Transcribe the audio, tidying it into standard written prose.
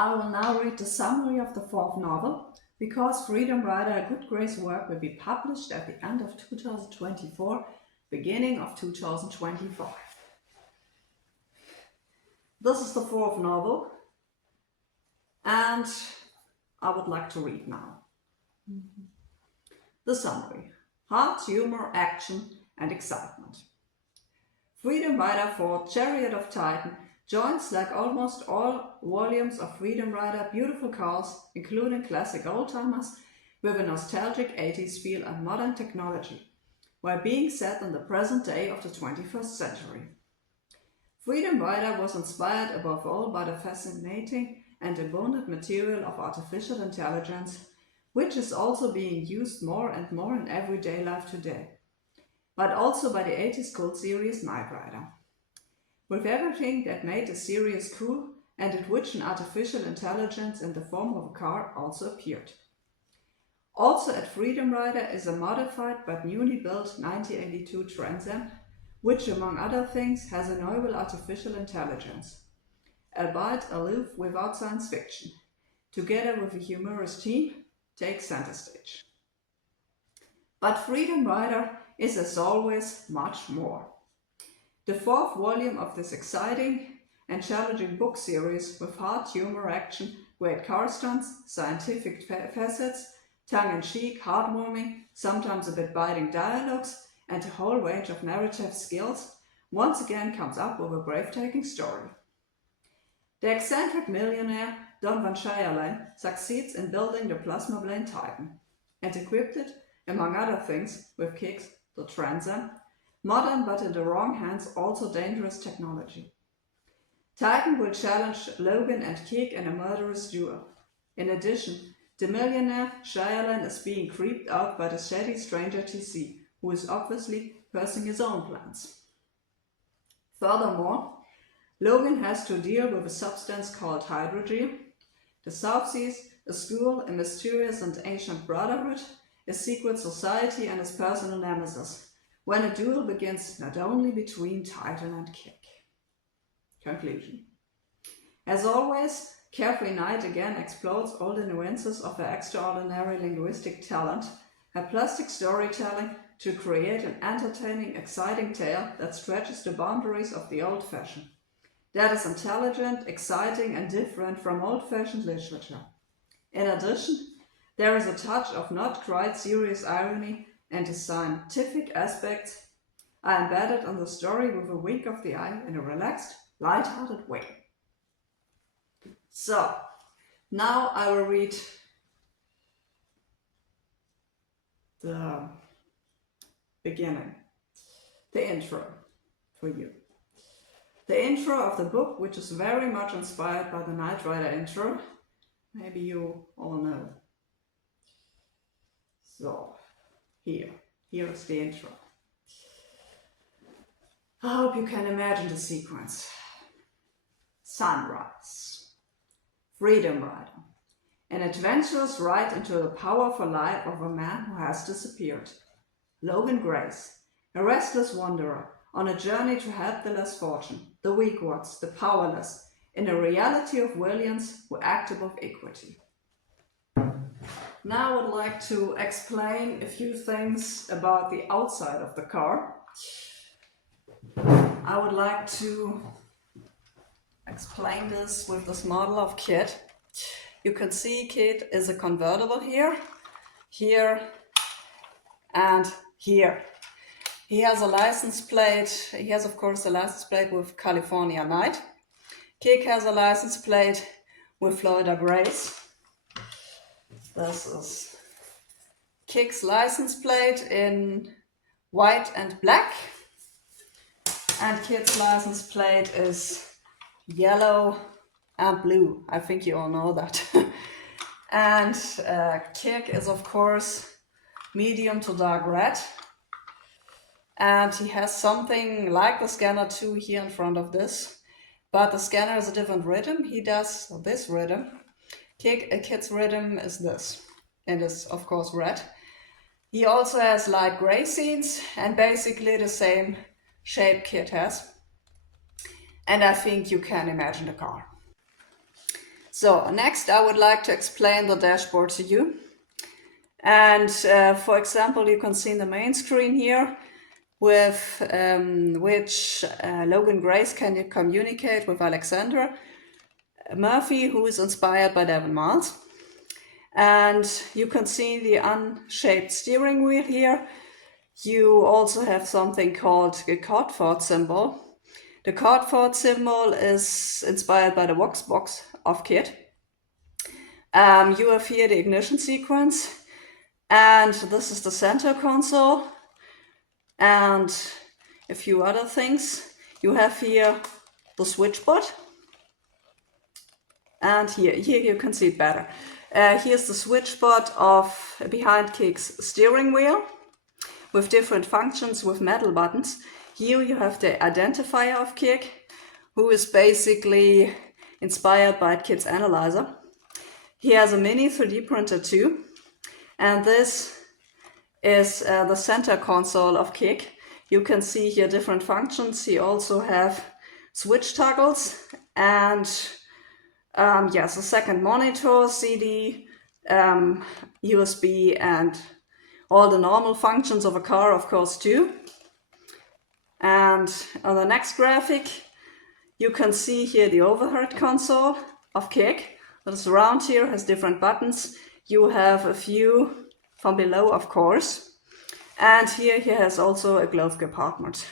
I will now read the summary of the fourth novel, because Freedom Rider, A Good Grace work will be published at the end of 2024, beginning of 2025. This is the fourth novel, and I would like to read now. The summary: heart, humor, action, and excitement. Freedom Rider for Chariot of Titan joins, like almost all volumes of Freedom Rider, beautiful cars, including classic oldtimers, with a nostalgic 80s feel and modern technology, while being set in the present day of the 21st century. Freedom Rider was inspired above all by the fascinating and abundant material of artificial intelligence, which is also being used more and more in everyday life today, but also by the 80s cult series Knight Rider. With everything that made the series cool, and in which an artificial intelligence in the form of a car also appeared. Also at Freedom Rider is a modified but newly built 1982 Trans Am, which among other things has a novel artificial intelligence, albeit aloof without science fiction, together with a humorous team, takes center stage. But Freedom Rider is, as always, much more. The fourth volume of this exciting and challenging book series, with heart, humor, action, great car stunts, scientific facets, tongue-in-cheek, heartwarming, sometimes a bit biting dialogues, and a whole range of narrative skills, once again comes up with a breathtaking story. The eccentric millionaire Don Van Shirley succeeds in building the plasma plane Titan, and equipped it, among other things, with K.I.T.T, the Trans Am, modern but in the wrong hands also dangerous technology. Titan will challenge Logan and K.I.T.T in a murderous duel. In addition, the millionaire Shirley is being creeped out by the shady stranger T.C., who is obviously pursuing his own plans. Furthermore, Logan has to deal with a substance called hydrogen, the South Seas, a school, a mysterious and ancient brotherhood, a secret society, and his personal nemesis, when a duel begins not only between Titan and K.I.T.T. Conclusion. As always, Carefree Knight again explodes all the nuances of her extraordinary linguistic talent, her plastic storytelling, to create an entertaining, exciting tale that stretches the boundaries of the old-fashioned. That is intelligent, exciting, and different from old-fashioned literature. In addition, there is a touch of not quite serious irony, and the scientific aspects are embedded in the story with a wink of the eye in a relaxed, light-hearted way. So, now I will read the beginning, the intro for you. The intro of the book, which is very much inspired by the Knight Rider intro, maybe you all know. So, here is the intro. I hope you can imagine the sequence. Sunrise. Freedom Rider. An adventurous ride into the powerful life of a man who has disappeared. Logan Grace, a restless wanderer on a journey to help the less fortunate, the weak ones, the powerless, in a reality of villains who act above equity. Now I would like to explain a few things about the outside of the car. I would like to explain this with this model of K.I.T.T. You can see K.I.T.T is a convertible here, and here. He has a license plate. He has, of course, a license plate with California Knight. K.I.T.T has a license plate with Florida Grace. This is K.I.T.'s license plate in white and black. And K.I.T.'s license plate is yellow and blue. I think you all know that. And K.I.T.T is, of course, medium to dark red. And he has something like the scanner 2 here in front of this. But the scanner is a different rhythm. He does this rhythm. K.I.T.'s rhythm is this. And it's, of course, red. He also has light gray scenes and basically the same shape K.I.T.T has. And I think you can imagine the car. So next I would like to explain the dashboard to you. And for example, you can see in the main screen here with which Logan Grace can communicate with Alexandra Murphy, who is inspired by Devon Miles. And you can see the unshaped steering wheel here. You also have something called a K.I.T.T symbol. The K.I.T.T symbol is inspired by the Voxbox of K.I.T.T. You have here the ignition sequence, and this is the center console, and a few other things. You have here the switchboard, and here you can see it better. Here's the switchboard of behind K.I.T.T's steering wheel with different functions with metal buttons. Here you have the identifier of K.I.T.T, who is basically inspired by K.I.T.'s analyzer. He has a mini 3D printer too, and this is the center console of K.I.T.T. You can see here different functions. He also have switch toggles and yes, a second monitor, CD, USB, and all the normal functions of a car, of course, too. And on the next graphic, you can see here the overhead console of K.I.T.T. That is round here, has different buttons. You have a few from below, of course. And here he has also a glove compartment.